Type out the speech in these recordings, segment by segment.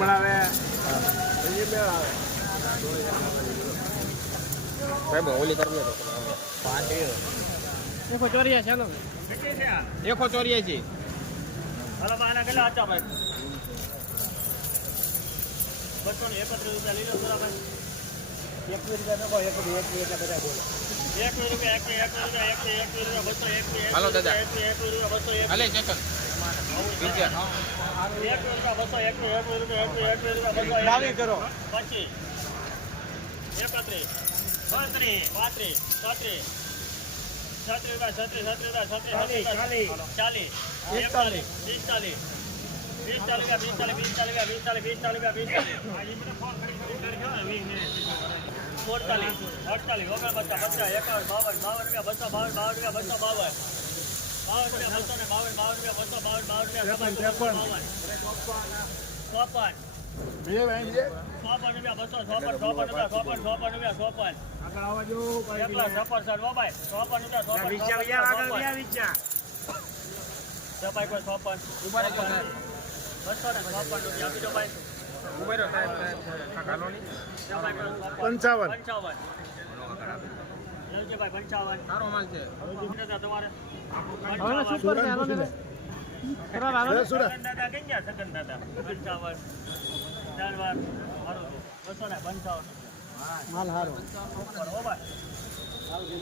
મળાવે ભાઈ ઓલી કરવી તો 5 184 ચાલો 184 હાલો બાના કેટલા હતા ભાઈ 231 રૂપિયા લઈ લો થોડા ભાઈ 21 રૂપિયા નો એક એટલે બધા બોલો 1 રૂપિયા 1 રૂપિયા હાલો દાદા 1 રૂપિયા 201 હાલે ચેતન બીજા 1 રૂપિયા 201 કરો 25 31 32 33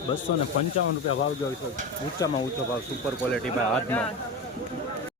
₹255 ભાવ જો ઊંચામાં ઊંચો ભાવ સુપર ક્વોલિટી ભાઈ હાથમાં